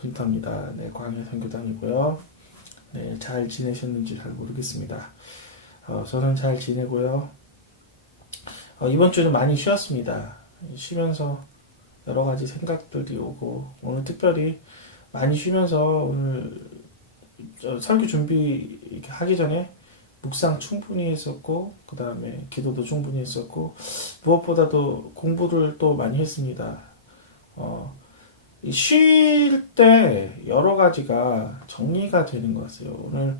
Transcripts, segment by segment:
돈타입니다. 네, 광야 선교단이고요. 네, 잘 지내셨는지 잘 모르겠습니다. 저는 잘 지내고요. 이번 주는 많이 쉬었습니다. 쉬면서 여러 가지 생각들이 오고, 오늘 특별히 많이 쉬면서 오늘 설교 준비하기 전에 묵상 충분히 했었고, 그 다음에 기도도 충분히 했었고, 무엇보다도 공부를 또 많이 했습니다. 쉴 때 여러 가지가 정리가 되는 것 같아요. 오늘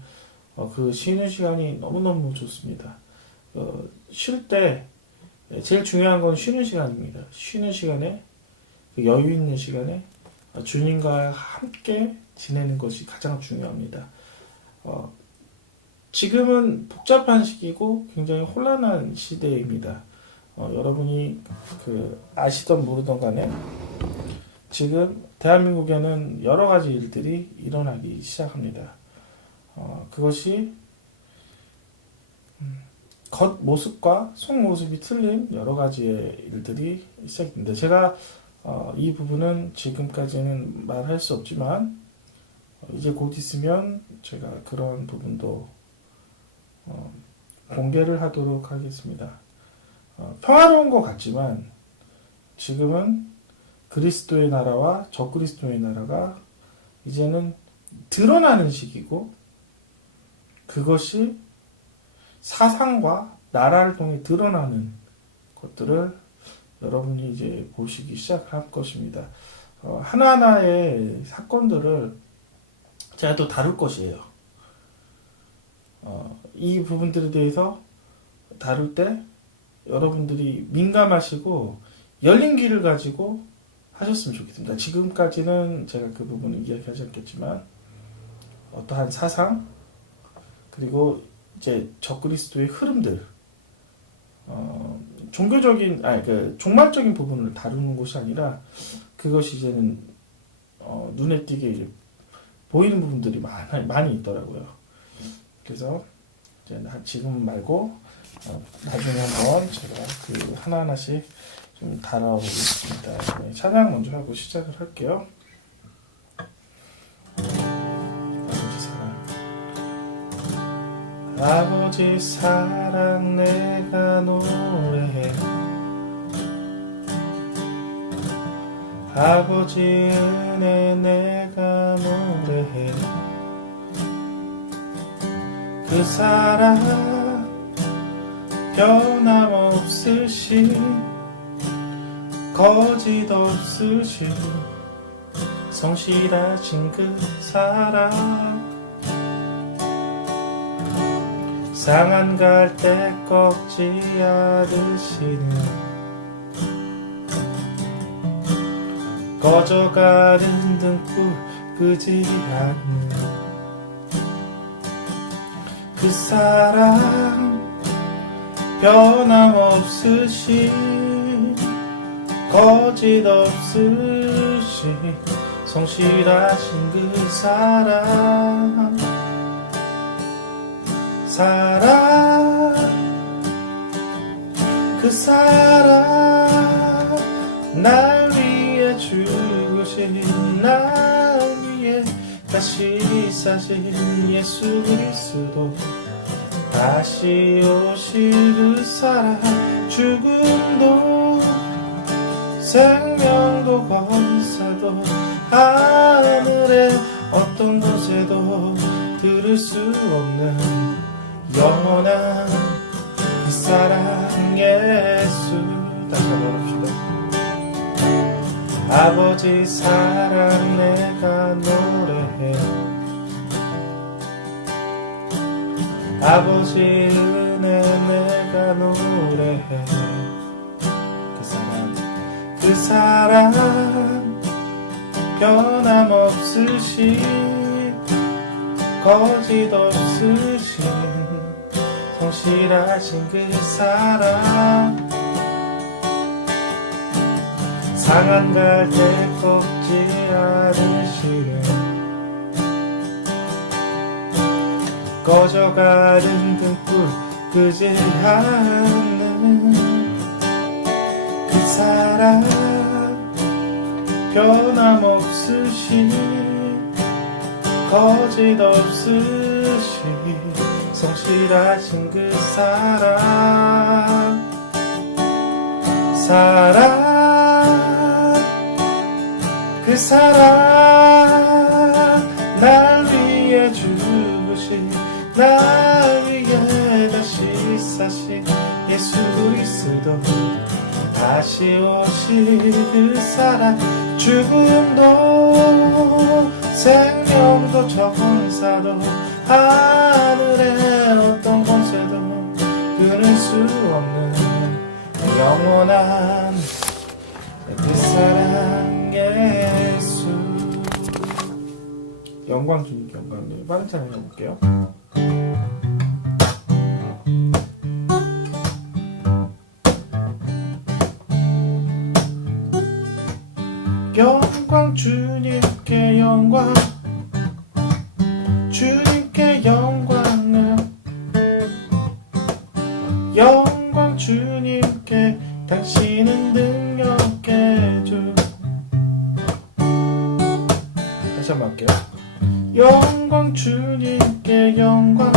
그 쉬는 시간이 너무너무 좋습니다. 쉴 때 제일 중요한 건 쉬는 시간입니다. 쉬는 시간에, 그 여유 있는 시간에 주님과 함께 지내는 것이 가장 중요합니다. 지금은 복잡한 시기고 굉장히 혼란한 시대입니다. 여러분이 아시던 모르던 간에 지금 대한민국에는 여러 가지 일들이 일어나기 시작합니다. 그것이 겉모습과 속모습이 틀린 여러 가지의 일들이 시작됩니다. 제가 이 부분은 지금까지는 말할 수 없지만 이제 곧 있으면 제가 그런 부분도 공개를 하도록 하겠습니다. 평화로운 것 같지만 지금은 그리스도의 나라와 적그리스도의 나라가 이제는 드러나는 시기고, 그것이 사상과 나라를 통해 드러나는 것들을 여러분이 이제 보시기 시작할 것입니다. 하나하나의 사건들을 제가 또 다룰 것이에요. 이 부분들에 대해서 다룰 때 여러분들이 민감하시고 열린 귀를 가지고 하셨으면 좋겠습니다. 지금까지는 제가 그 부분을 이야기하지 않겠지만 어떠한 사상, 그리고 이제 적그리스도의 흐름들, 종말적인 부분을 다루는 것이 아니라 그것이 이제는 눈에 띄게 이제 보이는 부분들이 많이 있더라고요. 그래서 이제 지금 말고 나중에 한번 제가 그 하나하나씩 좀 다뤄보겠습니다. 네, 찬양 먼저 하고 시작을 할게요. 아버지 사랑 내가 노래해, 아버지 은혜 내가 노래해, 그 사랑 변함없으신 거짓 없으신 성실하신 그 사랑, 상한 갈대 꺾지 않으시는 꺼져가는 등불 끄지 않는 그 사랑, 변함없으신 거짓 없으신 성실하신 그 사랑, 그 사랑, 날 위해 죽으신, 날 위해 다시 사신 예수 그리스도, 다시 오실 그 사랑, 죽음도 생명도 권세도 하늘의 어떤 곳에도 들을 수 없는 영원한 그 사랑 예수. 다시 한번 합시다. 아버지 사랑 내가 노래해, 아버지 은혜 내가 노래해, 그 사랑 변함없으신 거짓 없으신 성실하신 그 사랑, 상한 갈대 꺾지 않으시는 꺼져가는 등불 끄지 않는 그 사랑, 변함없으신 거짓 없으시 성실하신 그 그 사랑 날 위해 죽으신 날 위해 다시 사신 예수 그리스도 다시 오실 그 사랑 죽음도 생명도 천사도 하늘의 어떤 권세도 끊을 수 없는 영원한 그 사랑 예수. 영광 주님께 영광. 빠른 찬양 해볼게요. 영광 주님께 영광 주님께 영광은 영광 주님께 당신은 능력의 주. 다시 한번 할게요. 영광 주님께 영광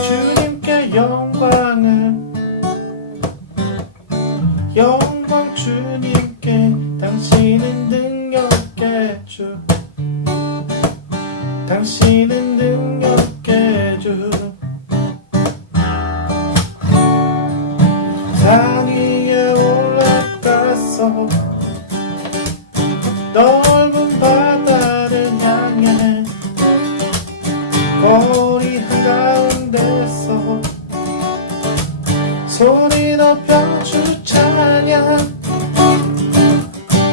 주님께 영광은 영광 주님께 당신은 능력의 주. 당신은 능력의 주. 산 위에 올라가서 넓은 바다를 향해 거리 한가운데서 소리 높여 주 찬양.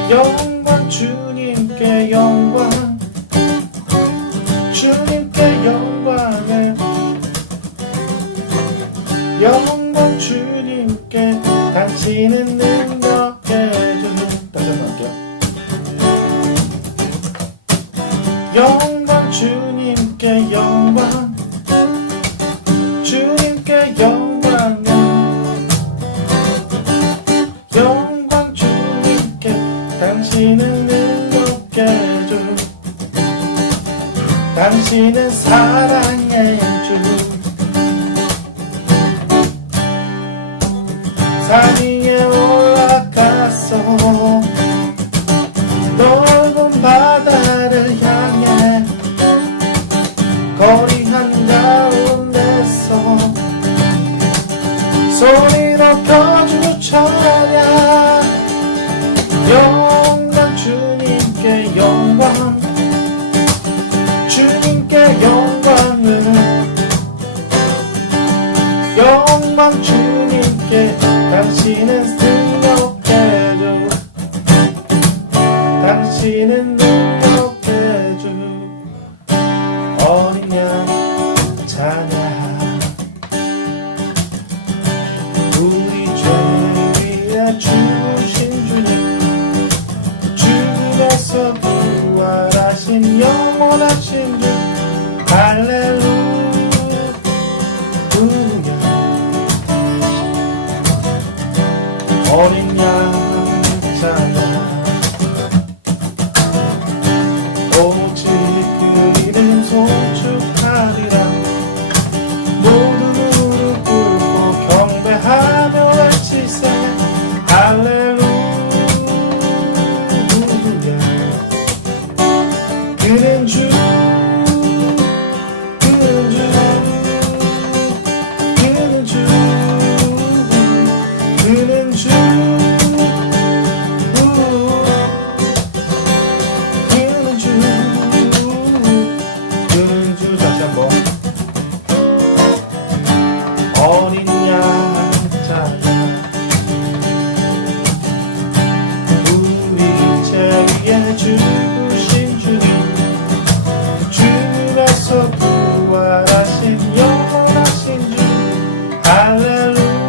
영광 주님께 영광 주님께 영광을 영광 주님께 당신은 능력의 주. 다시 한번 할게요. 영광 주님께 영광 주님께 영광을 영광 주님께 당신은 능력의 주. 당신은 사랑의 주. 산 위에 올라가서 넓은 바다를 향해 거리 한가운데서 소리 높여 주 찬양. 영광 주님께 영광 주님께 영광을 영광 주님께 당신은 능력의 주. 당신은 능력의 주. 어린 양 찬양. 우리 죄 위에 죽으신 주님 죽음에서 부활하신 영원하신 주. 할렐루야. 어린 양 찬양. 오직 그 이름 송축하리라. 모두 무릎 꿇고 경배하며 외치세. 할렐루야. 그는 주 어린 양 찬양. 우리 죄 위에 죽으신 주님 죽음에서 부활하신 영원하신 주. 할렐루야.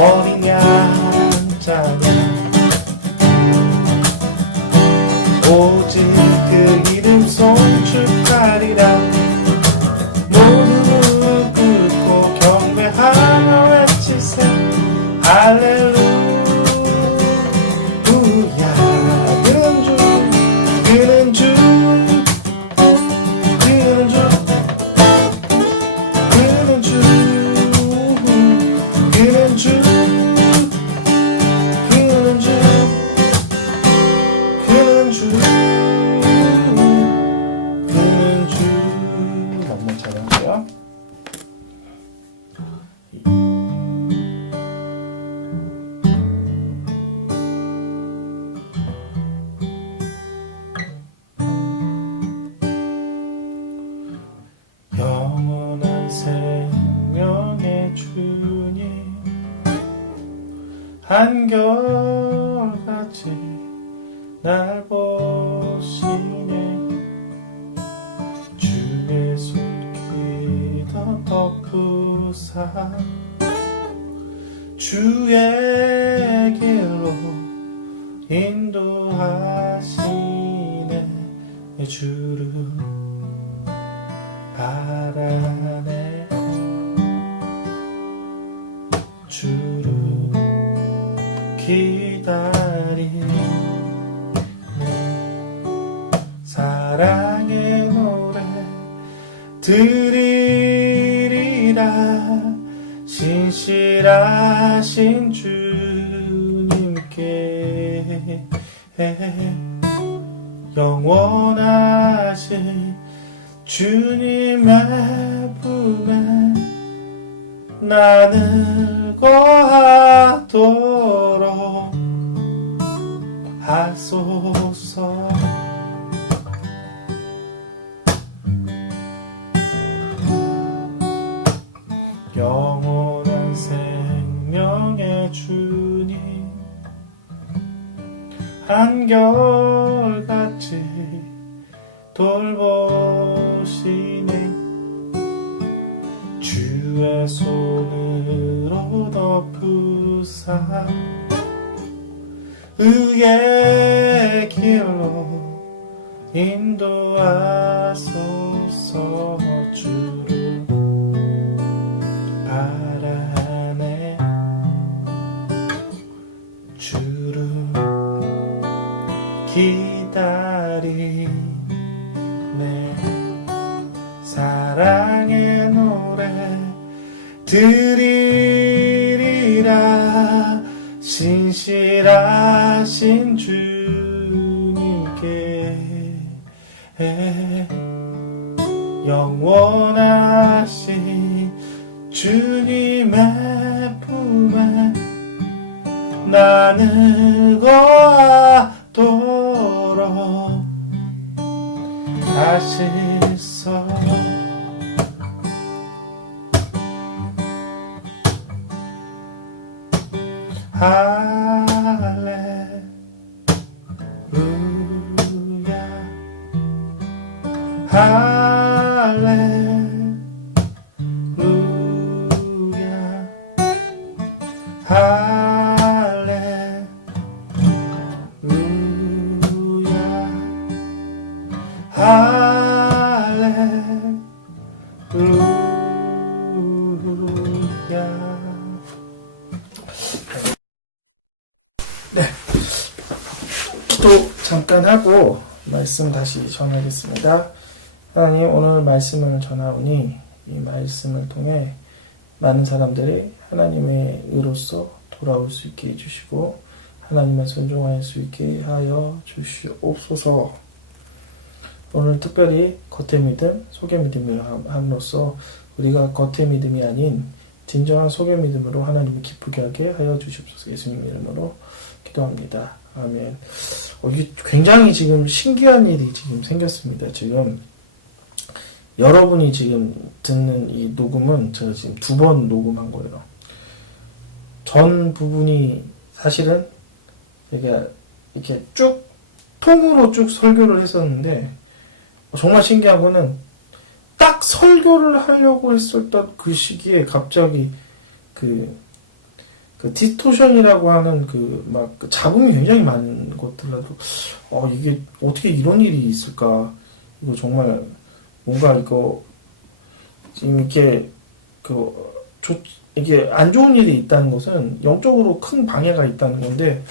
어린 양 찬양. 오직 그 이름 송축하리라. 모두 무릎 꿇고 경배하며 외치세. 할렐루야. 한결같이 날 보시네. 주의 손길 더 덮으사 주의 길로 인도하시네. 주를 바라네. 주를 기다리네. 사랑의 노래 드리리라. 신실하신 주님께 영원하신 주님의 품에 나는 거하도록 하소서. 영원한 생명의 주님 한결같이 돌보시네. 주의 손으로 덮으사 의의 길로 인도하소서. 주를 바라네. 주를 기다리네. 사랑의 노래 드리리라. 신실하신 주님께 영원하신 주님의 품에 나는 거하도록 하시소. 할렐루야 할렐루야 할렐루야 할렐루야. 네, 기도 잠깐 하고 말씀 다시 전하겠습니다. 하나님, 오늘 말씀을 전하오니 이 말씀을 통해 많은 사람들이 하나님의 의로서 돌아올 수 있게 해주시고 하나님의 순종할 수 있게 하여 주시옵소서. 오늘 특별히 겉의 믿음, 속의 믿음을 함으로써 우리가 겉의 믿음이 아닌 진정한 속의 믿음으로 하나님을 기쁘게 하게 하여 주시옵소서. 예수님 이름으로 기도합니다. 아멘. 이게 굉장히 지금 신기한 일이 지금 생겼습니다. 지금 여러분이 지금 듣는 이 녹음은 제가 지금 2번 녹음한 거예요. 전 부분이 사실은 제가 이렇게 쭉 통으로 쭉 설교를 했었는데 정말 신기한 거는 딱 설교를 하려고 했었던 그 시기에 갑자기 그 디스토션이라고 하는 막 잡음이 굉장히 많은 것들라도 이게 어떻게 이런 일이 있을까? 이거 정말 뭔가 이거 지금 이렇게 이게 안 좋은 일이 있다는 것은 영적으로 큰 방해가 있다는 건데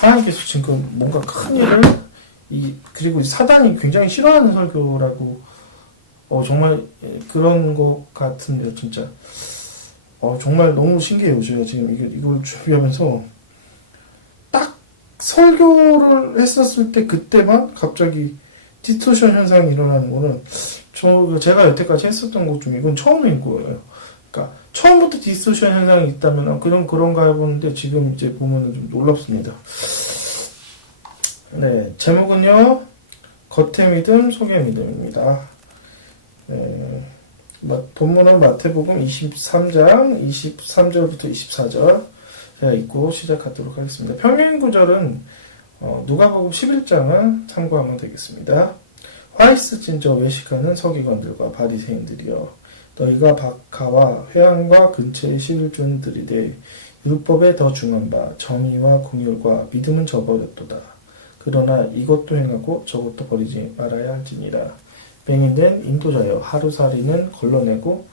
하나님께서 지금 뭔가 큰 일을 그리고 사단이 굉장히 싫어하는 설교라고 정말 그런 것 같은데요, 진짜. 정말 너무 신기해요. 제가 지금 이걸 준비하면서 딱 설교를 했었을 때 그때만 갑자기 디스토션 현상이 일어나는 거는 제가 여태까지 했었던 것 중에 이건 처음인 거예요. 그러니까 처음부터 디스토션 현상이 있다면 그런가 해보는데 지금 이제 보면은 좀 놀랍습니다. 네, 제목은요, 겉의 믿음, 속의 믿음입니다. 본문은 마태복음 23장 23절부터 24절. 있고 시작하도록 하겠습니다. 평행 구절은 누가복음 11장을 참고하면 되겠습니다. 화 있을진 저 외식하는 서기관들과 바리새인들이여 너희가 박하와 회당과 근처에 11조는 들이되 율법에 더 중한 바 정의와 공율과 믿음은 저버렸도다. 그러나 이것도 행하고 저것도 버리지 말아야 할지니라. 맹인된 인도자여 하루살이는 걸러내고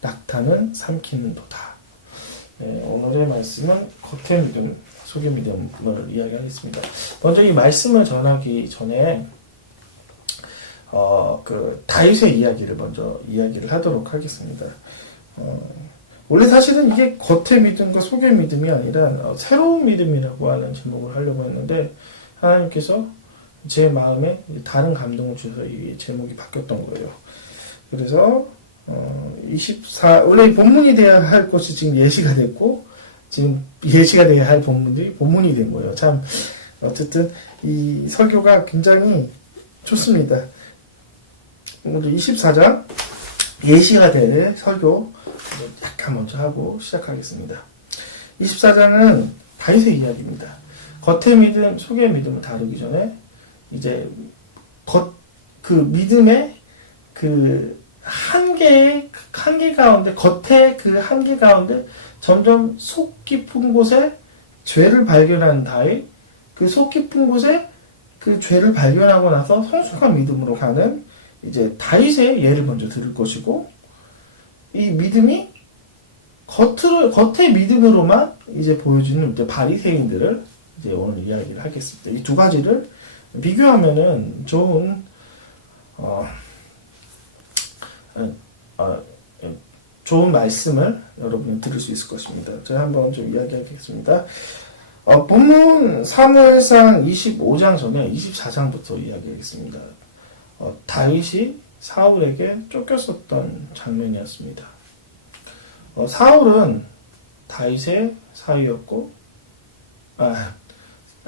낙타는 삼키는도다. 네, 오늘의 말씀은 겉의 믿음, 속의 믿음을 이야기하겠습니다. 먼저 이 말씀을 전하기 전에 다윗의 이야기를 먼저 이야기를 하도록 하겠습니다. 원래 사실은 이게 겉의 믿음과 속의 믿음이 아니라 새로운 믿음이라고 하는 제목을 하려고 했는데 하나님께서 제 마음에 다른 감동을 주셔서 이 제목이 바뀌었던 거예요. 그래서 24 원래 본문이 돼야 할 것이 지금 예시가 됐고 지금 예시가 돼야 할 본문들이 본문이 된 거예요. 참 어쨌든 이 설교가 굉장히 좋습니다. 오늘 24장 예시가 될 설교 약간 먼저 하고 시작하겠습니다. 24장은 다윗의 이야기입니다. 겉의 믿음, 속의 믿음을 다루기 전에 이제 그 믿음의 그 한계 가운데 겉의 그 한계 가운데 점점 속 깊은 곳에 죄를 발견한 다윗, 그 속 깊은 곳에 그 죄를 발견하고 나서 성숙한 믿음으로 가는 이제 다윗의 예를 먼저 들을 것이고 이 믿음이 겉의 믿음으로만 이제 보여주는 이제 바리새인들을 이제 오늘 이야기를 하겠습니다. 이 두 가지를 비교하면은 좋은 좋은 말씀을 여러분이 들을 수 있을 것입니다. 제가 한번 좀 이야기하겠습니다. 본문 사무엘상 25장 전에 24장부터 이야기하겠습니다. 다윗이 사울에게 쫓겼었던 장면이었습니다. 사울은 다윗의 사위였고,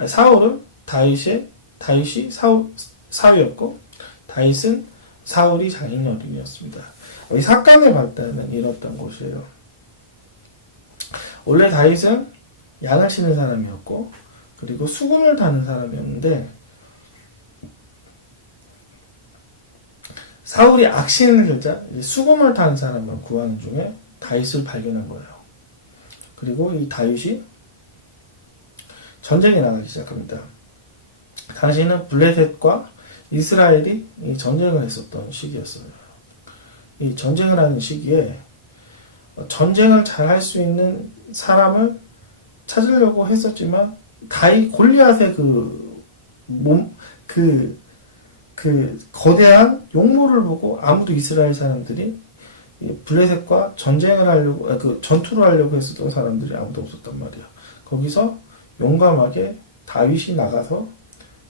사울은 다윗이 사위였고, 다윗은 사울이 장인어른이었습니다. 이 사건의 발단은 이렇던 것이에요. 원래 다윗은 양을 치는 사람이었고, 그리고 수금을 타는 사람이었는데, 사울이 악신을 들자 수금을 타는 사람을 구하는 중에 다윗을 발견한 거예요. 그리고 이 다윗이 전쟁에 나가기 시작합니다. 당시는 블레셋과 이스라엘이 전쟁을 했었던 시기였어요. 이 전쟁을 하는 시기에 전쟁을 잘 할 수 있는 사람을 찾으려고 했었지만 골리앗의 그 거대한 용모를 보고 아무도 이스라엘 사람들이 블레셋과 전쟁을 하려고 전투를 하려고 했었던 사람들이 아무도 없었단 말이야. 거기서 용감하게 다윗이 나가서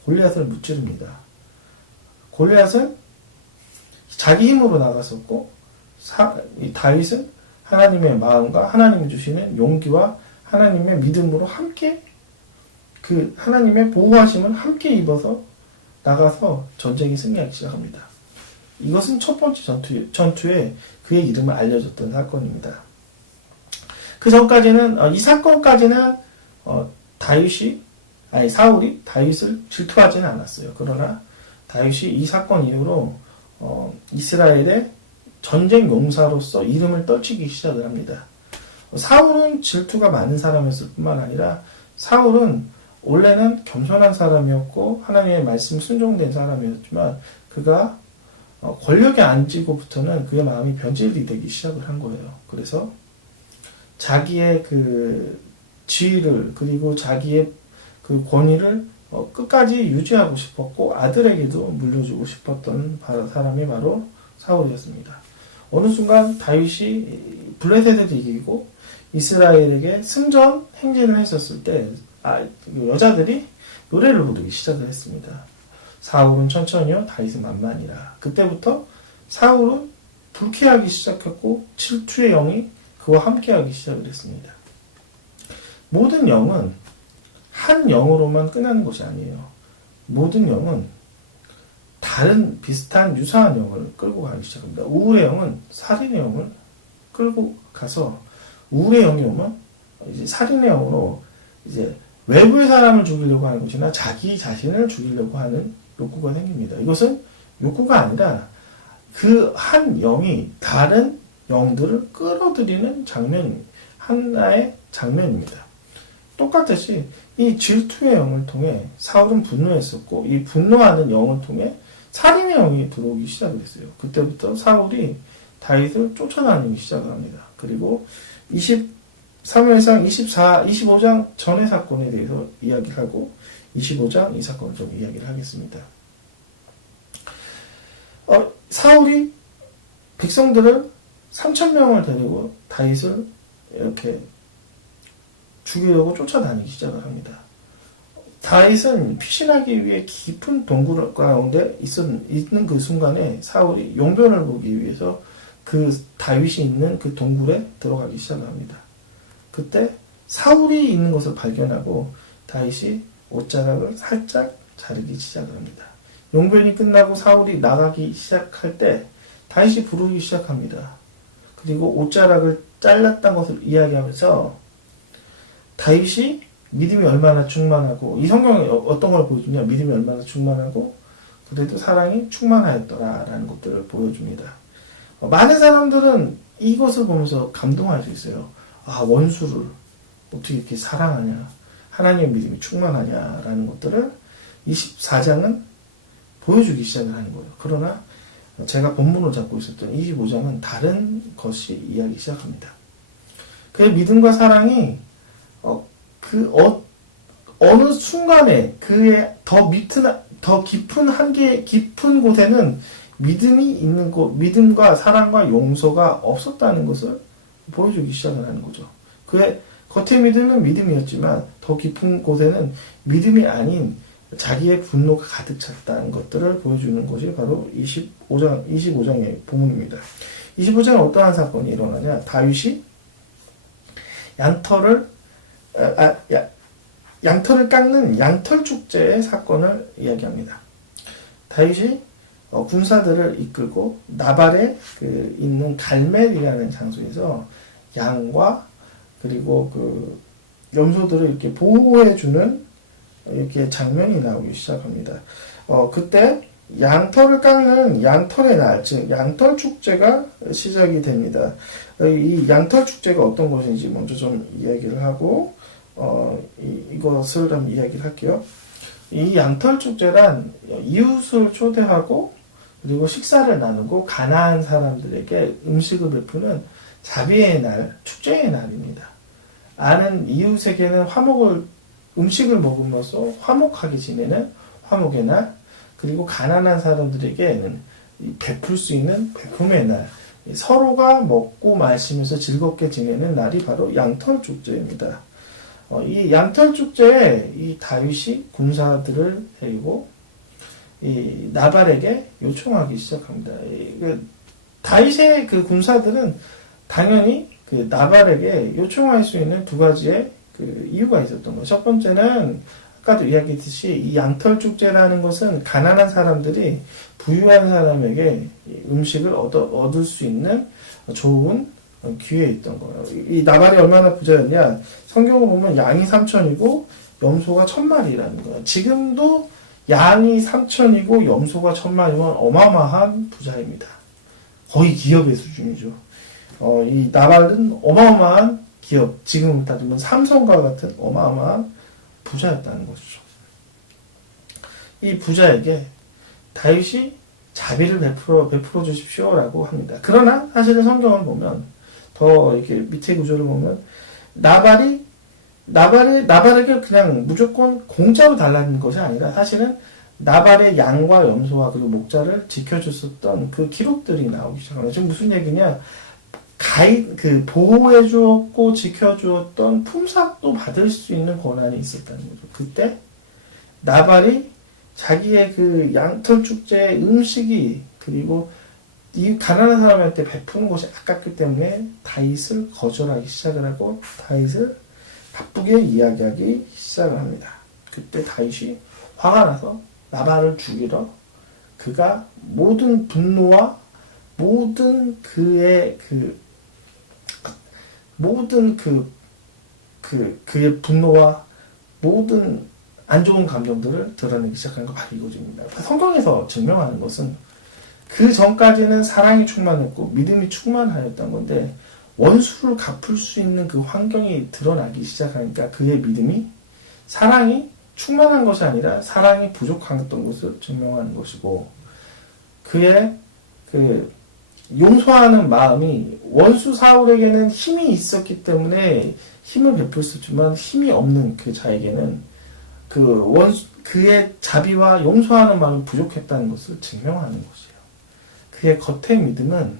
골리앗을 무찌릅니다. 골리앗은 자기 힘으로 나갔었고 다윗은 하나님의 마음과 하나님이 주시는 용기와 하나님의 믿음으로 함께 그 하나님의 보호하심을 함께 입어서 나가서 전쟁에 승리하기 시작합니다. 이것은 첫 번째 전투에 그의 이름을 알려줬던 사건입니다. 그 전까지는 이 사건까지는 사울이 다윗을 질투하지는 않았어요. 그러나 다윗이 이 사건 이후로 이스라엘의 전쟁 용사로서 이름을 떨치기 시작을 합니다. 사울은 질투가 많은 사람이었을 뿐만 아니라 사울은 원래는 겸손한 사람이었고 하나님의 말씀 순종된 사람이었지만 그가 권력에 앉고부터는 그의 마음이 변질이 되기 시작을 한 거예요. 그래서 자기의 그 지위를 그리고 자기의 그 권위를 끝까지 유지하고 싶었고 아들에게도 물려주고 싶었던 사람이 바로 사울이었습니다. 어느 순간 다윗이 블레셋을 이기고 이스라엘에게 승전 행진을 했었을 때 여자들이 노래를 부르기 시작을 했습니다. 사울은 천천히요 다윗은 만만이라. 그때부터 사울은 불쾌하기 시작했고 질투의 영이 그와 함께하기 시작을 했습니다. 모든 영은 한 영으로만 끝나는 것이 아니에요. 모든 영은 다른 비슷한 유사한 영을 끌고 가기 시작합니다. 우울의 영은 살인의 영을 끌고 가서 우울의 영이 오면 이제 살인의 영으로 이제 외부의 사람을 죽이려고 하는 것이나 자기 자신을 죽이려고 하는 욕구가 생깁니다. 이것은 욕구가 아니라 그 한 영이 다른 영들을 끌어들이는 하나의 장면입니다. 똑같이 이 질투의 영을 통해 사울은 분노했었고, 이 분노하는 영을 통해 살인의 영이 들어오기 시작했어요. 그때부터 사울이 다윗을 쫓아다니기 시작을 합니다. 그리고 23회상 25장 전의 사건에 대해서 이야기를 하고 25장 이 사건을 좀 이야기를 하겠습니다. 사울이 백성들을 3,000명을 데리고 다윗을 이렇게 죽이려고 쫓아다니기 시작을 합니다. 다윗은 피신하기 위해 깊은 동굴 가운데 있는 그 순간에 사울이 용변을 보기 위해서 그 다윗이 있는 그 동굴에 들어가기 시작을 합니다. 그때 사울이 있는 것을 발견하고 다윗이 옷자락을 살짝 자르기 시작을 합니다. 용변이 끝나고 사울이 나가기 시작할 때 다윗이 부르기 시작합니다. 그리고 옷자락을 잘랐다는 것을 이야기하면서 다윗이 믿음이 얼마나 충만하고, 이 성경이 어떤 걸 보여주냐, 믿음이 얼마나 충만하고 그래도 사랑이 충만하였더라라는 것들을 보여줍니다. 많은 사람들은 이것을 보면서 감동할 수 있어요. 아, 원수를 어떻게 이렇게 사랑하냐, 하나님의 믿음이 충만하냐라는 것들을 24장은 보여주기 시작을 하는 거예요. 그러나 제가 본문을 잡고 있었던 25장은 다른 것이 이야기 시작합니다. 그의 믿음과 사랑이 어느 순간에 그의 더 깊은 곳에는 믿음이 있는 곳, 믿음과 사랑과 용서가 없었다는 것을 보여주기 시작을 하는 거죠. 그의 겉의 믿음은 믿음이었지만 더 깊은 곳에는 믿음이 아닌 자기의 분노가 가득 찼다는 것들을 보여주는 것이 바로 25장의 본문입니다. 25장에 어떠한 사건이 일어나냐? 다윗이 양털을 깎는 양털 축제의 사건을 이야기합니다. 다윗이 군사들을 이끌고 나발에 있는 갈멜이라는 장소에서 양과 그리고 그 염소들을 이렇게 보호해주는 이렇게 장면이 나오기 시작합니다. 그때 양털을 깎는 양털의 날, 즉 양털 축제가 시작이 됩니다. 이 양털 축제가 어떤 것인지 먼저 좀 이야기를 하고 이것을 한번 이야기를 할게요. 이 양털 축제란 이웃을 초대하고 그리고 식사를 나누고 가난한 사람들에게 음식을 베푸는 자비의 날, 축제의 날입니다. 아는 이웃에게는 음식을 먹으면서 화목하게 지내는 화목의 날, 그리고 가난한 사람들에게는 베풀 수 있는 베품의 날, 서로가 먹고 마시면서 즐겁게 지내는 날이 바로 양털 축제입니다. 이 양털 축제에 이 다윗이 군사들을 데리고 이 나발에게 요청하기 시작합니다. 다윗의 그 군사들은 당연히 그 나발에게 요청할 수 있는 두 가지의 그 이유가 있었던 거예요. 첫 번째는 아까도 이야기했듯이 이 양털 축제라는 것은 가난한 사람들이 부유한 사람에게 음식을 얻을 수 있는 좋은 기회였던 거예요. 이 나발이 얼마나 부자였냐? 성경을 보면 양이 3,000이고 염소가 1,000마리라는 거예요. 지금도 양이 3,000이고 염소가 1,000마리면 어마어마한 부자입니다. 거의 기업의 수준이죠. 이 나발은 어마어마한 기업, 지금 따지면 삼성과 같은 어마어마한 부자였다는 것이죠. 이 부자에게 다윗이 자비를 베풀어 주십시오라고 합니다. 그러나 사실은 성경을 보면 더 이렇게 밑에 구조를 보면 나발에게 그냥 무조건 공짜로 달라는 것이 아니라 사실은 나발의 양과 염소와 그리고 목자를 지켜줬었던 그 기록들이 나오기 시작합니다. 지금 무슨 얘기냐? 보호해 주었고 지켜주었던 품삯도 받을 수 있는 권한이 있었다는 거죠. 그때 나발이 자기의 그 양털 축제의 음식이 그리고 이 가난한 사람한테 베푸는 것이 아깝기 때문에 다윗을 거절하기 시작을 하고 다윗을 바쁘게 이야기하기 시작을 합니다. 그때 다윗이 화가 나서 나발을 죽이러 그가 모든 분노와 모든 그의 모든 그의 분노와 모든 안 좋은 감정들을 드러내기 시작한 거 바로 이거입니다. 성경에서 증명하는 것은 그 전까지는 사랑이 충만했고 믿음이 충만하였던 건데 원수를 갚을 수 있는 그 환경이 드러나기 시작하니까 그의 믿음이 사랑이 충만한 것이 아니라 사랑이 부족했던 것을 증명하는 것이고 그의 그 용서하는 마음이 원수 사울에게는 힘이 있었기 때문에 힘을 베풀 수 있지만 힘이 없는 그 자에게는 그의 자비와 용서하는 마음이 부족했다는 것을 증명하는 것이에요. 그의 겉의 믿음은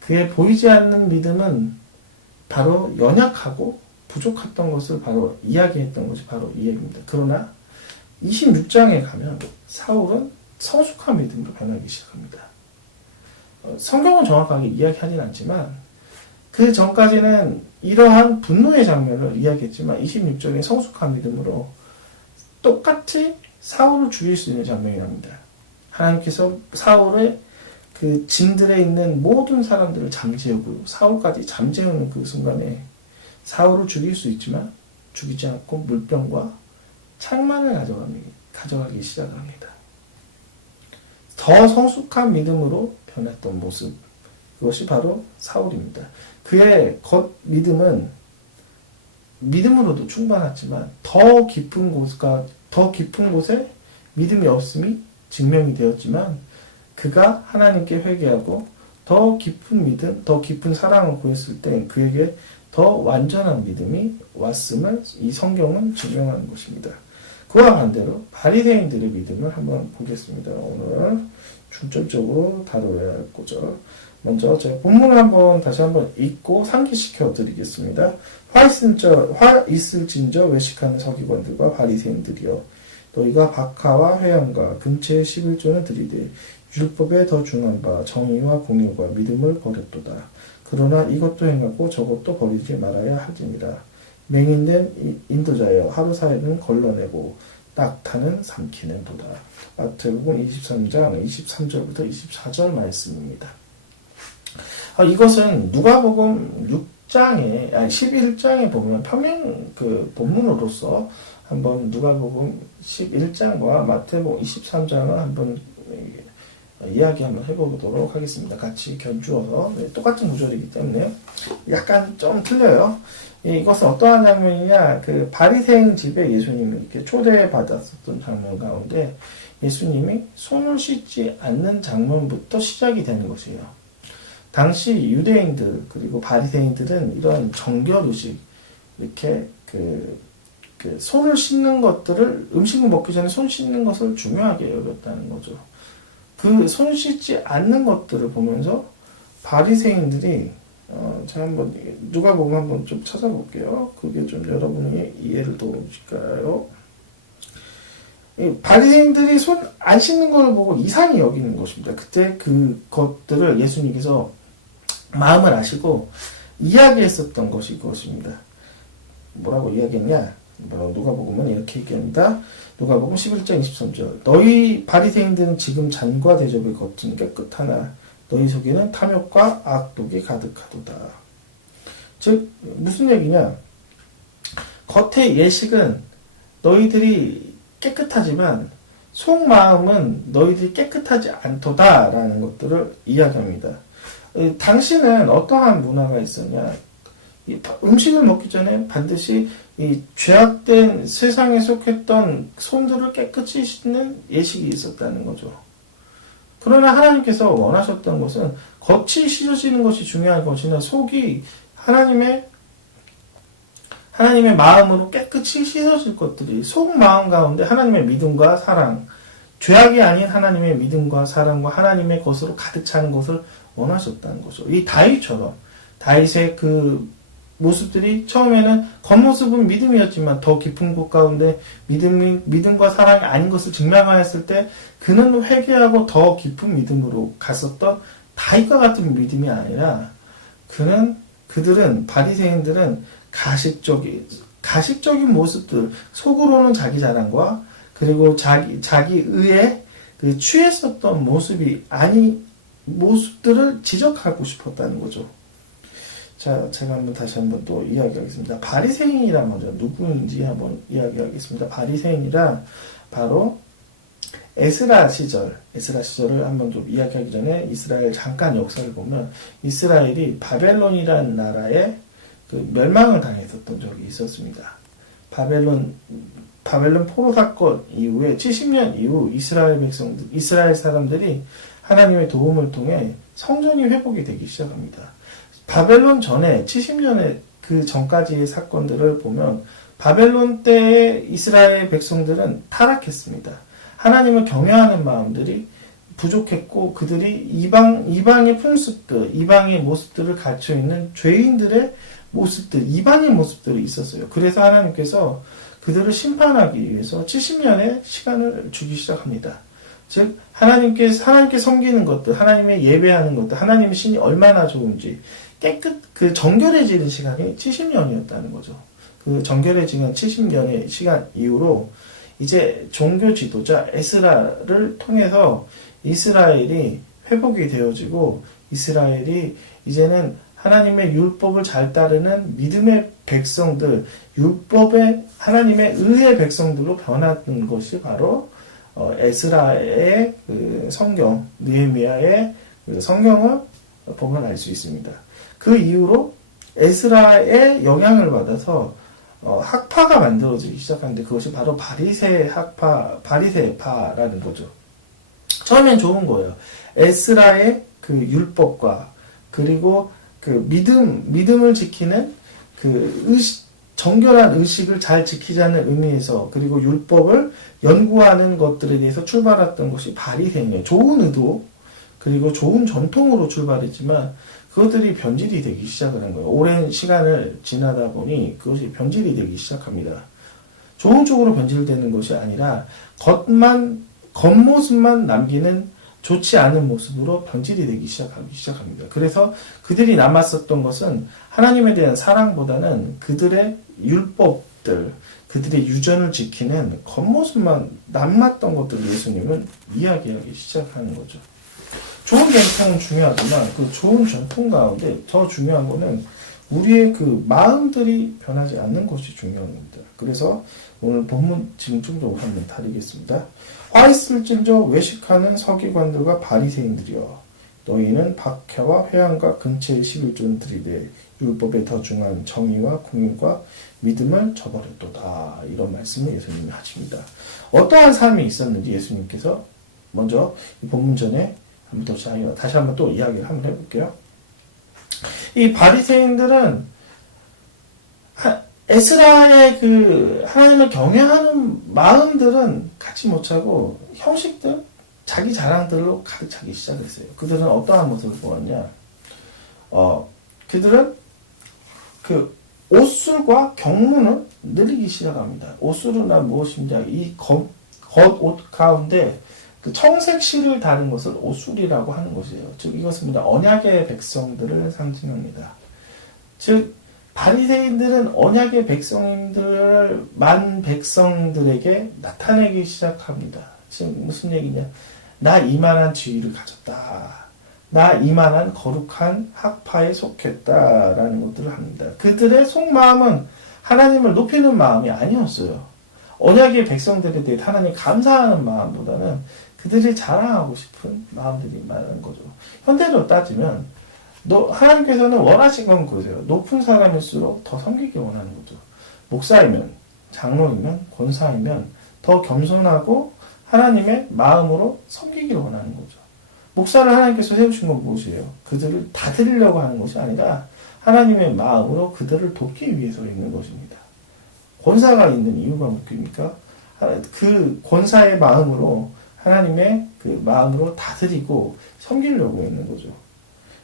그의 보이지 않는 믿음은 바로 연약하고 부족했던 것을 바로 이야기했던 것이 바로 이 얘기입니다. 그러나 26장에 가면 사울은 성숙한 믿음으로 변하기 시작합니다. 성경은 정확하게 이야기하진 않지만 그 전까지는 이러한 분노의 장면을 이야기했지만 26장의 성숙한 믿음으로 똑같이 사울을 죽일 수 있는 장면이 납니다. 하나님께서 사울의 그 진들에 있는 모든 사람들을 잠재우고 사울까지 잠재우는 그 순간에 사울을 죽일 수 있지만 죽이지 않고 물병과 창만을 가져가기 시작합니다. 더 성숙한 믿음으로 변했던 모습, 그것이 바로 사울입니다. 그의 겉 믿음은 믿음으로도 충만하지만 더 깊은 곳에 믿음이 없음이 증명이 되었지만 그가 하나님께 회개하고 더 깊은 믿음, 더 깊은 사랑을 구했을 때 그에게 더 완전한 믿음이 왔음을 이 성경은 증명하는 것입니다. 그와 반대로 바리새인들의 믿음을 한번 보겠습니다. 오늘 중점적으로 다뤄야 할 구절. 먼저 제가 본문을 다시 한번 읽고 상기시켜 드리겠습니다. 화 있을진저 외식하는 서기관들과 바리새인들이여 너희가 박하와 회양과 금체의 11조는 드리되 율법에 더 중한 바 정의와 공의와 믿음을 버렸도다. 그러나 이것도 행하고 저것도 버리지 말아야 하지니라. 맹인된 인도자여 하루 사이는 걸러내고 낙타는 삼키는도다. 마태복음 23장 23절부터 24절 말씀입니다. 이것은 누가복음 11장에 보면 평행 그 본문으로서 한번 누가복음 11장과 마태복음 23장을 한번 이야기 한번 해보도록 하겠습니다. 같이 견주어서 똑같은 구절이기 때문에 약간 좀 틀려요. 이것은 어떠한 장면이냐, 그 바리새인 집에 예수님이 이렇게 초대받았었던 장면 가운데 예수님이 손을 씻지 않는 장면부터 시작이 되는 것이에요. 당시 유대인들 그리고 바리새인들은 이런 정결의식, 이렇게 손을 씻는 것들을 음식을 먹기 전에 손 씻는 것을 중요하게 여겼다는 거죠. 그 손 씻지 않는 것들을 보면서 바리새인들이 제가 한번 누가복음 한번 좀 찾아볼게요. 그게 좀 여러분이 이해를 도와주실까요? 바리새인들이 손 안 씻는 걸 보고 이상히 여기는 것입니다. 그때 그 것들을 예수님께서 마음을 아시고 이야기했었던 것이 그것입니다. 뭐라고 이야기했냐? 누가복음은 이렇게 얘기합니다. 누가복음 11장 23절 너희 바리새인들은 지금 잔과 대접의 겉은 깨끗하나 너희 속에는 탐욕과 악독이 가득하도다. 즉 무슨 얘기냐? 겉의 예식은 너희들이 깨끗하지만 속마음은 너희들이 깨끗하지 않도다라는 것들을 이야기합니다. 당시는 어떠한 문화가 있었냐? 음식을 먹기 전에 반드시 이 죄악된 세상에 속했던 손들을 깨끗이 씻는 예식이 있었다는 거죠. 그러나 하나님께서 원하셨던 것은 겉이 씻어지는 것이 중요한 것이나 속이 하나님의 마음으로 깨끗이 씻어질 것들이 속 마음 가운데 하나님의 믿음과 사랑, 죄악이 아닌 하나님의 믿음과 사랑과 하나님의 것으로 가득 차는 것을 원하셨다는 거죠. 이 다윗처럼 다윗의 그 모습들이 처음에는 겉모습은 믿음이었지만 더 깊은 곳 가운데 믿음과 사랑이 아닌 것을 증명하였을 때 그는 회개하고 더 깊은 믿음으로 갔었던 다윗과 같은 믿음이 아니라 그들은 바리새인들은 가식적인 모습들, 속으로는 자기 자랑과 그리고 자기 의에 그 취했었던 모습들을 지적하고 싶었다는 거죠. 자, 제가 다시 한번 또 이야기하겠습니다. 바리새인이란 먼저 누구인지 한번 이야기하겠습니다. 바리새인이란 바로 에스라 시절을 한번 좀 이야기하기 전에 이스라엘 잠깐 역사를 보면 이스라엘이 바벨론이라는 나라에 그 멸망을 당했었던 적이 있었습니다. 바벨론 포로 사건 이후에 70년 이후 이스라엘 사람들이 하나님의 도움을 통해 성전이 회복이 되기 시작합니다. 바벨론 전에 70년의 그 전까지의 사건들을 보면 바벨론 때의 이스라엘 백성들은 타락했습니다. 하나님을 경외하는 마음들이 부족했고 그들이 이방의 풍습들, 이방의 모습들을 갖춰 있는 죄인들의 모습들, 이방의 모습들이 있었어요. 그래서 하나님께서 그들을 심판하기 위해서 70년의 시간을 주기 시작합니다. 즉 하나님께 섬기는 것들, 하나님의 예배하는 것들, 하나님의 신이 얼마나 좋은지 그 정결해지는 시간이 70년이었다는 거죠. 그 정결해지는 70년의 시간 이후로 이제 종교 지도자 에스라를 통해서 이스라엘이 회복이 되어지고 이스라엘이 이제는 하나님의 율법을 잘 따르는 믿음의 백성들, 율법의 하나님의 의의 백성들로 변하는 것이 바로 에스라의 그 성경, 느헤미야의 그 성경을 보면 알 수 있습니다. 그 이후로 에스라의 영향을 받아서 학파가 만들어지기 시작하는데 그것이 바로 바리새파라는 거죠. 처음엔 좋은 거예요. 에스라의 그 율법과 그리고 그 믿음을 지키는 그 정결한 의식을 잘 지키자는 의미에서 그리고 율법을 연구하는 것들에 대해서 출발했던 것이 바리새인이에요. 좋은 의도 그리고 좋은 전통으로 출발했지만 그것들이 변질이 되기 시작을 한 거예요. 오랜 시간을 지나다 보니 그것이 변질이 되기 시작합니다. 좋은 쪽으로 변질되는 것이 아니라 겉모습만 남기는 좋지 않은 모습으로 변질이 되기 시작합니다. 그래서 그들이 남았었던 것은 하나님에 대한 사랑보다는 그들의 율법들, 그들의 유전을 지키는 겉모습만 남았던 것들을 예수님은 이야기하기 시작하는 거죠. 좋은 전통은 중요하지만 그 좋은 전통 가운데 더 중요한 거는 우리의 그 마음들이 변하지 않는 것이 중요한 겁니다. 그래서 오늘 본문 지금 좀 더 한번 다루겠습니다. 화 있을진저 외식하는 서기관들과 바리새인들이여 너희는 박해와 회당과 근처의 11조는 들이되 율법에 더 중한 정의와 공의와 믿음을 저버렸도다. 이런 말씀을 예수님이 하십니다. 어떠한 삶이 있었는지 예수님께서 먼저 이 본문 전에 다시 한번 또 이야기를 한번 해볼게요. 이 바리새인들은 에스라의 그 하나님을 경외하는 마음들은 갖지 못하고 형식들, 자기 자랑들로 가득 차기 시작했어요. 그들은 어떠한 모습을 보았냐? 그들은 그 옷술과 경문을 늘리기 시작합니다. 옷술은 무엇인지 이 겉옷 가운데 그 청색 실을 다른 것을 옷술이라고 하는 것이에요. 즉 이것은 언약의 백성들을 상징합니다. 즉 바리새인들은 언약의 백성들에게 나타내기 시작합니다. 지금 무슨 얘기냐? 나 이만한 지위를 가졌다. 나 이만한 거룩한 학파에 속했다라는 것들을 합니다. 그들의 속마음은 하나님을 높이는 마음이 아니었어요. 언약의 백성들에 대해 하나님 감사하는 마음보다는 그들이 자랑하고 싶은 마음들이 많은 거죠. 현대로 따지면 하나님께서는 원하신 건 그러세요. 높은 사람일수록 더 섬기기 원하는 거죠. 목사이면, 장로이면, 권사이면 더 겸손하고 하나님의 마음으로 섬기기를 원하는 거죠. 목사를 하나님께서 세우신 건 무엇이에요? 그들을 다 드리려고 하는 것이 아니라 하나님의 마음으로 그들을 돕기 위해서 있는 것입니다. 권사가 있는 이유가 무엇입니까? 그 권사의 마음으로 하나님의 그 마음으로 다 드리고 섬기려고 있는 거죠.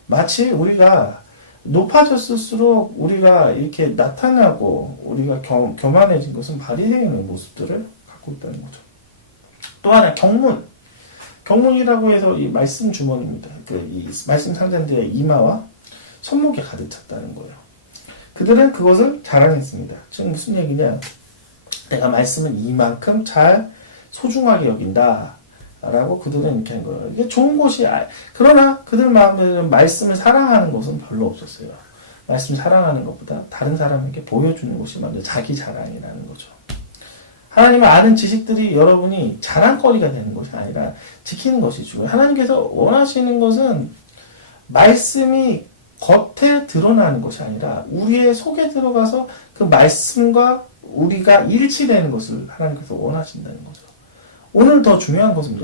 마치 우리가 높아졌을수록 우리가 이렇게 나타나고 우리가 교만해진 것은 바리새인의 모습들을 갖고 있다는 거죠. 또 하나 경문이라고 해서 이 말씀 주머니입니다. 이 말씀 상자들의 이마와 손목에 가득 찼다는 거예요. 그들은 그것을 자랑했습니다. 지금 무슨 얘기냐? 내가 말씀을 이만큼 잘 소중하게 여긴다. 라고 그들은 이렇게 한 거예요. 이게 좋은 것이, 그러나 그들 마음에는 말씀을 사랑하는 것은 별로 없었어요. 말씀 사랑하는 것보다 다른 사람에게 보여주는 것이 먼저 자기 자랑이라는 거죠. 하나님을 아는 지식들이 여러분이 자랑거리가 되는 것이 아니라 지키는 것이 중요해요. 하나님께서 원하시는 것은 말씀이 겉에 드러나는 것이 아니라 우리의 속에 들어가서 그 말씀과 우리가 일치되는 것을 하나님께서 원하신다는 거죠. 오늘 더 중요한 것은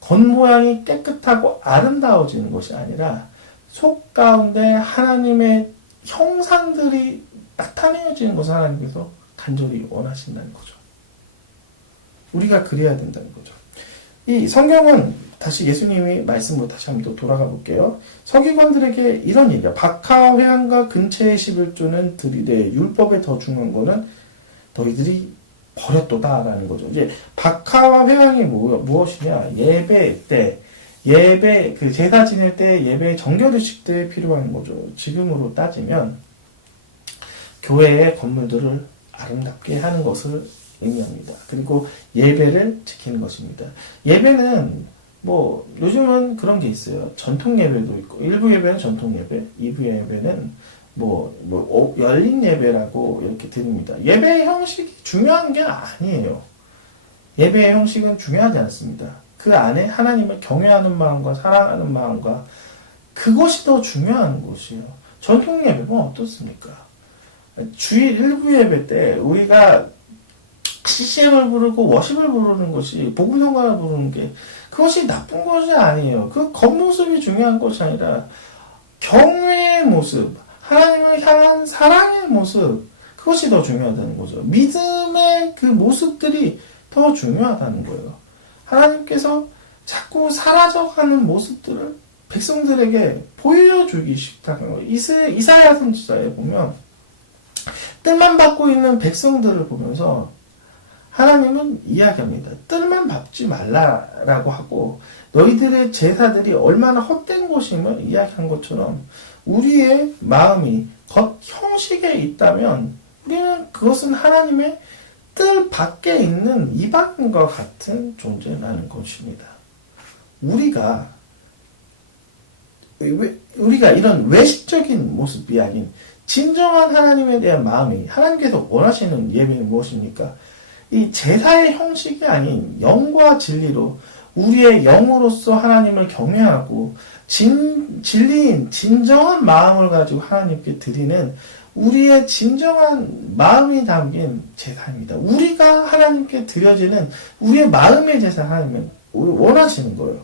겉모양이 깨끗하고 아름다워지는 것이 아니라 속 가운데 하나님의 형상들이 나타내어지는 것을 하나님께서 간절히 원하신다는 거죠. 우리가 그래야 된다는 거죠. 이 성경은 다시 예수님의 말씀으로 다시 한번 또 돌아가 볼게요. 서기관들에게 이런 얘기야. 박하와 회당과 근처의 11조는 들이되 율법에 더 중요한 거는 너희들이 버렸도다라는 거죠. 이제 박하와 회당이 무엇이냐? 예배 때, 그 제사 지낼 때 예배 정결의식 때 필요한 거죠. 지금으로 따지면 교회의 건물들을 아름답게 하는 것을 의미합니다. 그리고 예배를 지키는 것입니다. 예배는 요즘은 그런 게 있어요. 전통 예배도 있고, 일부 예배는 전통 예배, 2부 예배는 열린 예배라고 이렇게 드립니다. 예배의 형식이 중요한 게 아니에요. 예배의 형식은 중요하지 않습니다. 그 안에 하나님을 경외하는 마음과 사랑하는 마음과 그것이 더 중요한 것이에요. 전통 예배는 어떻습니까? 주일 일부 예배 때 우리가 CCM을 부르고 워십을 부르는 것이 복음성가를 부르는 게 그것이 나쁜 것이 아니에요. 그 겉모습이 중요한 것이 아니라 경외의 모습, 하나님을 향한 사랑의 모습, 그것이 더 중요하다는 거죠. 믿음의 그 모습들이 더 중요하다는 거예요. 하나님께서 자꾸 사라져가는 모습들을 백성들에게 보여주기 쉽다는 거예요. 이사야 선지자에 보면 뜰만 받고 있는 백성들을 보면서 하나님은 이야기합니다. 뜰만 밟지 말라라고 하고 너희들의 제사들이 얼마나 헛된 것임을 이야기한 것처럼 우리의 마음이 겉 형식에 있다면 우리는 그것은 하나님의 뜰 밖에 있는 이방인과 같은 존재라는 것입니다. 우리가 이런 외식적인 모습이 아닌 진정한 하나님에 대한 마음이 하나님께서 원하시는 예배는 무엇입니까? 이 제사의 형식이 아닌 영과 진리로 우리의 영으로서 하나님을 경외하고 진리인 진정한 마음을 가지고 하나님께 드리는 우리의 진정한 마음이 담긴 제사입니다. 우리가 하나님께 드려지는 우리의 마음의 제사 하나님은 원하시는 거예요.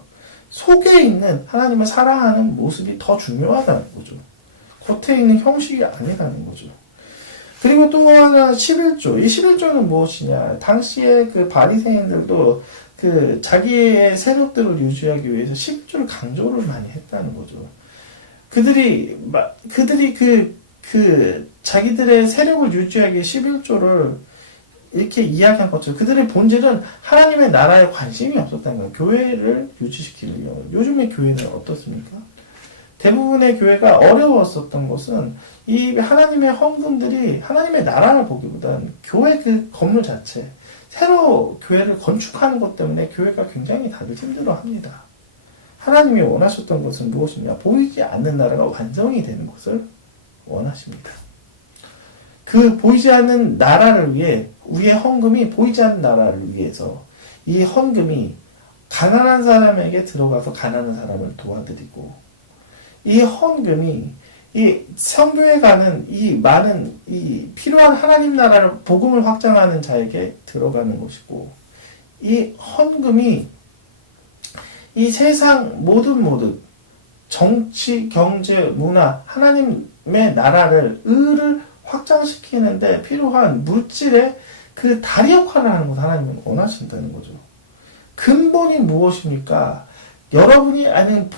속에 있는 하나님을 사랑하는 모습이 더 중요하다는 거죠. 겉에 있는 형식이 아니라는 거죠. 그리고 또 하나 11조. 이 11조는 무엇이냐? 당시에 그 바리새인들도 그 자기의 세력들을 유지하기 위해서 11조를 강조를 많이 했다는 거죠. 그들이 자기들의 세력을 유지하기 위해 11조를 이렇게 이야기한 것처럼 그들의 본질은 하나님의 나라에 관심이 없었다는 거예요. 교회를 유지시키기 위해. 요즘의 교회는 어떻습니까? 대부분의 교회가 어려웠었던 것은 이 하나님의 헌금들이 하나님의 나라를 보기보다는 교회 그 건물 자체, 새로 교회를 건축하는 것 때문에 교회가 굉장히 다들 힘들어합니다. 하나님이 원하셨던 것은 무엇이냐? 보이지 않는 나라가 완성이 되는 것을 원하십니다. 그 보이지 않는 나라를 위해 우리의 헌금이 보이지 않는 나라를 위해서 이 헌금이 가난한 사람에게 들어가서 가난한 사람을 도와드리고 이 헌금이 이 선교에 가는 이 많은 이 필요한 하나님 나라를 복음을 확장하는 자에게 들어가는 것이고 이 헌금이 이 세상 모든 정치, 경제, 문화, 하나님의 나라를 의를 확장시키는데 필요한 물질의 그 다리 역할을 하는 것 하나님은 원하신다는 거죠. 근본이 무엇입니까? 여러분이 아닌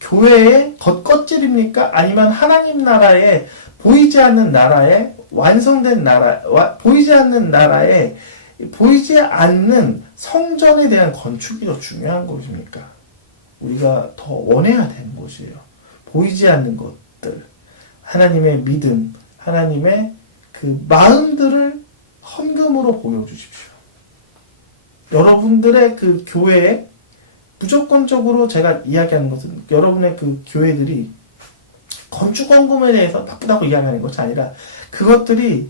교회의 겉껍질입니까? 아니면 하나님 나라의 보이지 않는 나라의 완성된 나라, 보이지 않는 나라의 보이지 않는 성전에 대한 건축이 더 중요한 것입니까? 우리가 더 원해야 되는 것이에요. 보이지 않는 것들, 하나님의 믿음, 하나님의 그 마음들을 헌금으로 보여주십시오. 여러분들의 그 교회에 무조건적으로 제가 이야기하는 것은 여러분의 그 교회들이 건축원금에 대해서 나쁘다고 이야기하는 것이 아니라 그것들이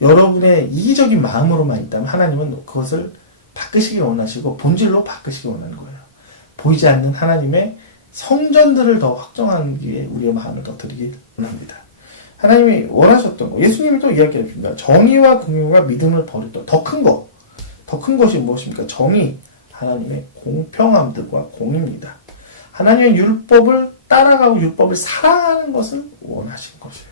여러분의 이기적인 마음으로만 있다면 하나님은 그것을 바꾸시기 원하시고 본질로 바꾸시기 원하는 거예요. 보이지 않는 하나님의 성전들을 더 확정하기 위해 우리의 마음을 더 드리기 원합니다. 하나님이 원하셨던 거, 예수님이 또 이야기합니다. 정의와 긍휼과 믿음을 버렸던 더 큰 것이 무엇입니까? 정의, 하나님의 공평함들과 공입니다. 하나님의 율법을 따라가고 율법을 사랑하는 것을 원하신 것이에요.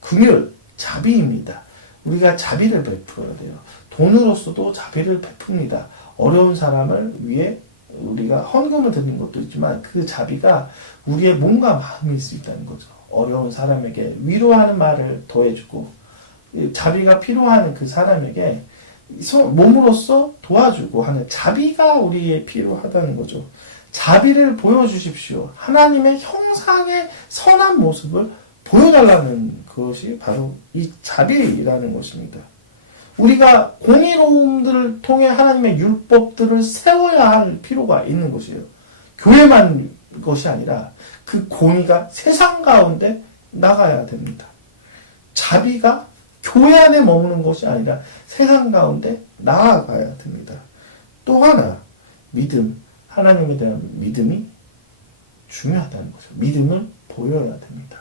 긍휼, 자비입니다. 우리가 자비를 베풀어야 돼요. 돈으로서도 자비를 베풉니다. 어려운 사람을 위해 우리가 헌금을 드리는 것도 있지만 그 자비가 우리의 몸과 마음일 수 있다는 거죠. 어려운 사람에게 위로하는 말을 더해주고 자비가 필요한 그 사람에게 몸으로써 도와주고 하는 자비가 우리의 필요하다는 거죠. 자비를 보여주십시오. 하나님의 형상의 선한 모습을 보여달라는 것이 바로 이 자비라는 것입니다. 우리가 공의로움들을 통해 하나님의 율법들을 세워야 할 필요가 있는 것이에요. 교회만 것이 아니라 그 공의가 세상 가운데 나가야 됩니다. 자비가 교회 안에 머무는 것이 아니라 세상 가운데 나아가야 됩니다. 또 하나, 믿음. 하나님에 대한 믿음이 중요하다는 거죠. 믿음을 보여야 됩니다.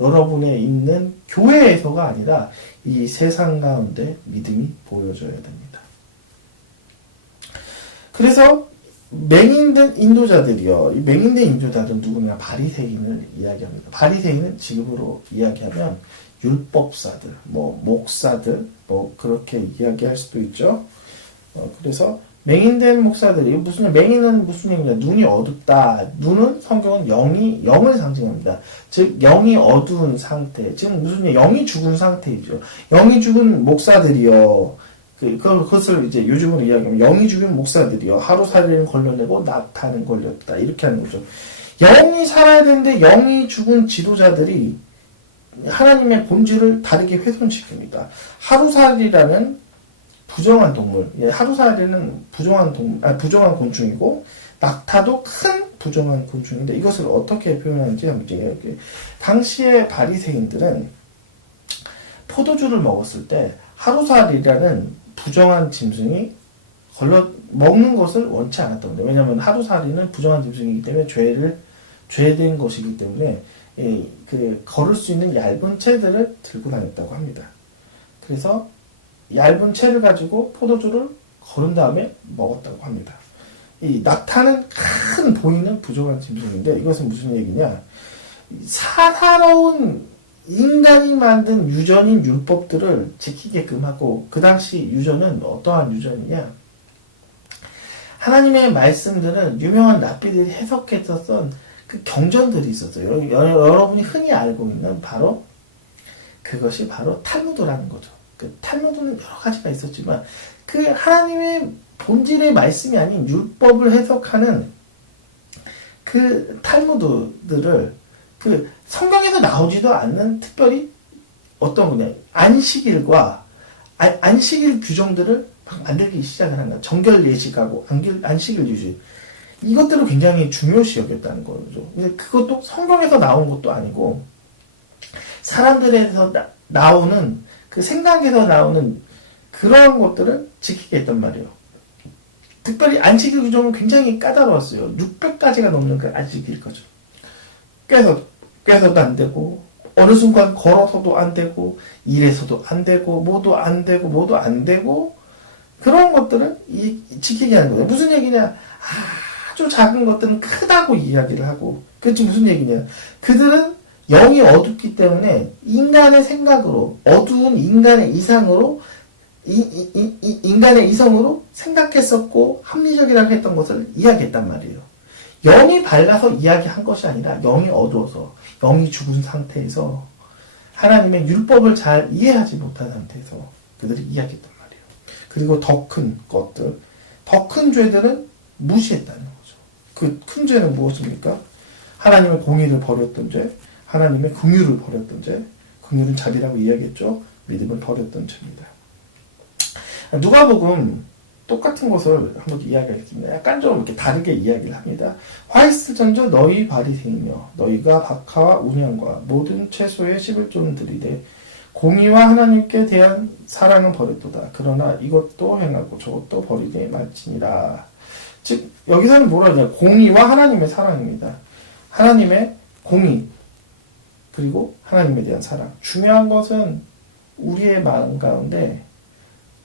여러분의 있는 교회에서가 아니라 이 세상 가운데 믿음이 보여져야 됩니다. 그래서 맹인된 인도자들이요. 이 맹인된 인도자들은 누구냐? 바리새인을 이야기합니다. 바리새인은 지금으로 이야기하면 율법사들, 목사들, 그렇게 이야기할 수도 있죠. 그래서 맹인된 목사들이 맹인은 무슨 얘기냐? 눈이 어둡다. 눈은 성경은 영을 상징합니다. 즉 영이 어두운 상태. 지금 영이 죽은 상태이죠. 영이 죽은 목사들이요. 그것을 이제 요즘으로 이야기하면 영이 죽은 목사들이요. 하루살이는 걸려내고 낙타는 걸렸다. 이렇게 하는 거죠. 영이 살아야 되는데 영이 죽은 지도자들이 하나님의 본질을 다르게 훼손시킵니다. 하루살이라는 부정한 동물, 하루살이는 부정한 곤충이고 낙타도 큰 부정한 곤충인데 이것을 어떻게 표현하는지 한번 이야기해요. 당시의 바리새인들은 포도주를 먹었을 때 하루살이라는 부정한 짐승이 먹는 것을 원치 않았던 겁니다. 왜냐하면 하루살이는 부정한 짐승이기 때문에 죄된 것이기 때문에 걸을 수 있는 얇은 채들을 들고 다녔다고 합니다. 그래서 얇은 채를 가지고 포도주를 거른 다음에 먹었다고 합니다. 이 낙타는 큰 보이는 부정한 짐승인데 이것은 무슨 얘기냐? 사사로운 인간이 만든 유전인 율법들을 지키게끔 하고 그 당시 유전은 어떠한 유전이냐? 하나님의 말씀들은 유명한 랍비들이 해석했었던 그 경전들이 있었어요. 여러분이 흔히 알고 있는 그것이 바로 탈무드라는 거죠. 그 탈무드는 여러 가지가 있었지만 그 하나님의 본질의 말씀이 아닌 율법을 해석하는 그 탈무드들을 그 성경에서 나오지도 않는 특별히 어떤 거냐 안식일과 안식일 규정들을 막 만들기 시작을 한 거야. 정결 예식하고 안식일 유지 이것들을 굉장히 중요시 여겼다는 거죠. 근데 그것도 성경에서 나온 것도 아니고 사람들에서 나오는 그 생각에서 나오는 그런 것들을 지키게 했단 말이에요. 특별히 안식일 규정은 굉장히 까다로웠어요. 600가지가 넘는 그 안식일 거죠. 깨서도 안 되고 어느 순간 걸어서도 안 되고 일해서도 안 되고 뭐도 안 되고 그런 것들을 지키게 하는 거예요. 무슨 얘기냐? 아주 작은 것들은 크다고 이야기를 하고 그게 무슨 얘기냐? 그들은 영이 어둡기 때문에 인간의 생각으로 어두운 인간의 이상으로 인간의 이성으로 생각했었고 합리적이라고 했던 것을 이야기했단 말이에요. 영이 밝아서 이야기한 것이 아니라 영이 어두워서 영이 죽은 상태에서 하나님의 율법을 잘 이해하지 못한 상태에서 그들이 이야기했단 말이에요. 그리고 더 큰 것들, 더 큰 죄들은 무시했다는 거죠. 그 큰 죄는 무엇입니까? 하나님의 공의를 버렸던 죄, 하나님의 긍휼을 버렸던 죄, 긍휼은 자비라고 이야기했죠. 믿음을 버렸던 죄입니다. 누가복음 똑같은 것을 한번 이야기하겠습니다. 약간 좀 이렇게 다르게 이야기를 합니다. 화이트 전저 너희 바리새인이여 너희가 박하와 운양과 모든 채소의 11조는 들이되 공의와 하나님께 대한 사랑은 버렸도다. 그러나 이것도 행하고 저것도 버리게 말지니라. 즉 여기서는 뭐라 하냐, 공의와 하나님의 사랑입니다. 하나님의 공의 그리고 하나님에 대한 사랑. 중요한 것은 우리의 마음 가운데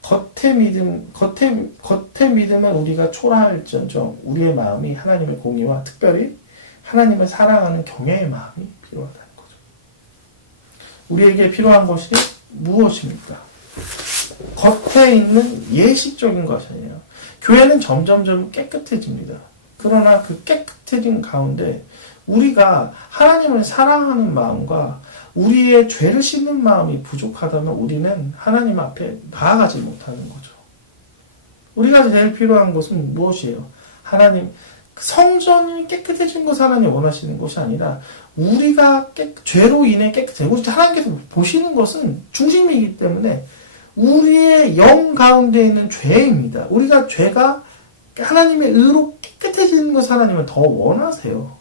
겉의 믿음은 우리가 초라할지언정 우리의 마음이 하나님의 공의와 특별히 하나님을 사랑하는 경외의 마음이 필요하다는 거죠. 우리에게 필요한 것이 무엇입니까? 겉에 있는 예식적인 것이 아니에요. 교회는 점점 깨끗해집니다. 그러나 그 깨끗해진 가운데 우리가 하나님을 사랑하는 마음과 우리의 죄를 씻는 마음이 부족하다면 우리는 하나님 앞에 나아가지 못하는 거죠. 우리가 제일 필요한 것은 무엇이에요? 하나님, 성전이 깨끗해진 것을 하나님 원하시는 것이 아니라 우리가 죄로 인해 깨끗해지고 하나님께서 보시는 것은 중심이기 때문에 우리의 영 가운데 있는 죄입니다. 우리가 죄가 하나님의 의로 깨끗해지는 것을 하나님은 더 원하세요.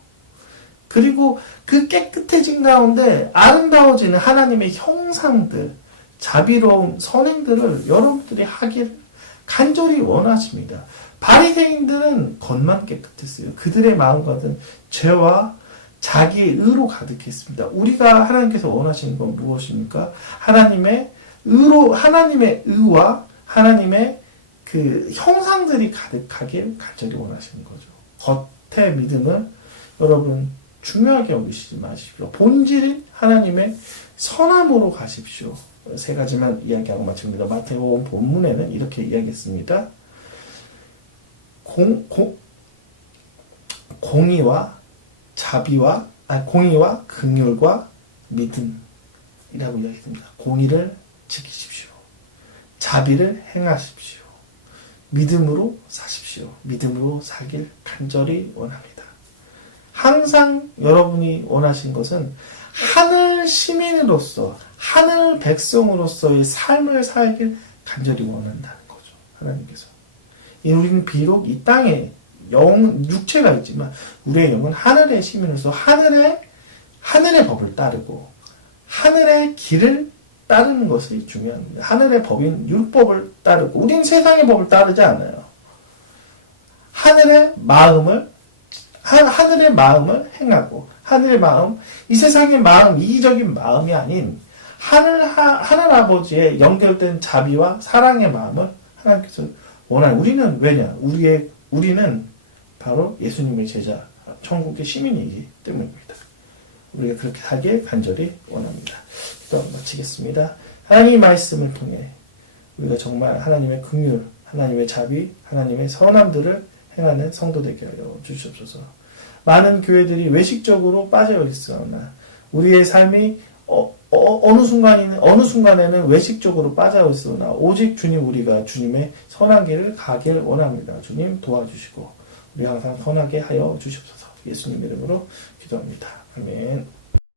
그리고 그 깨끗해진 가운데 아름다워지는 하나님의 형상들, 자비로운 선행들을 여러분들이 하길 간절히 원하십니다. 바리새인들은 겉만 깨끗했어요. 그들의 마음과는 죄와 자기의 의로 가득했습니다. 우리가 하나님께서 원하시는 건 무엇입니까? 하나님의 의와 하나님의 그 형상들이 가득하길 간절히 원하시는 거죠. 겉의 믿음을 여러분 중요하게 여기시지 마십시오. 본질인 하나님의 선함으로 가십시오. 세 가지만 이야기하고 마칩니다. 마태복음 본문에는 이렇게 이야기했습니다. 공의와 긍휼과 믿음이라고 이야기했습니다. 공의를 지키십시오. 자비를 행하십시오. 믿음으로 사십시오. 믿음으로 사길 간절히 원합니다. 항상 여러분이 원하신 것은 하늘 시민으로서, 하늘 백성으로서의 삶을 살길 간절히 원한다는 거죠. 하나님께서. 우리는 비록 이 땅에 육체가 있지만 우리의 영은 하늘의 시민으로서 하늘의 법을 따르고 하늘의 길을 따르는 것이 중요합니다. 하늘의 법인 율법을 따르고 우리는 세상의 법을 따르지 않아요. 하늘의 마음을 행하고 하늘의 마음, 이 세상의 마음, 이기적인 마음이 아닌 하늘 아버지의 연결된 자비와 사랑의 마음을 하나님께서 원하는. 우리는 왜냐? 우리는 바로 예수님의 제자, 천국의 시민이기 때문입니다. 우리가 그렇게 하길 간절히 원합니다. 기도 마치겠습니다. 하나님의 말씀을 통해 우리가 정말 하나님의 긍휼, 하나님의 자비, 하나님의 선함들을 행하는 성도 되게 하여 주시옵소서. 많은 교회들이 외식적으로 빠져 있으나 우리의 삶이 어느 순간에는 외식적으로 빠져 있으나 오직 우리가 주님의 선한 길을 가길 원합니다. 주님 도와주시고 우리 항상 선하게 하여 주시옵소서. 예수님 이름으로 기도합니다. 아멘.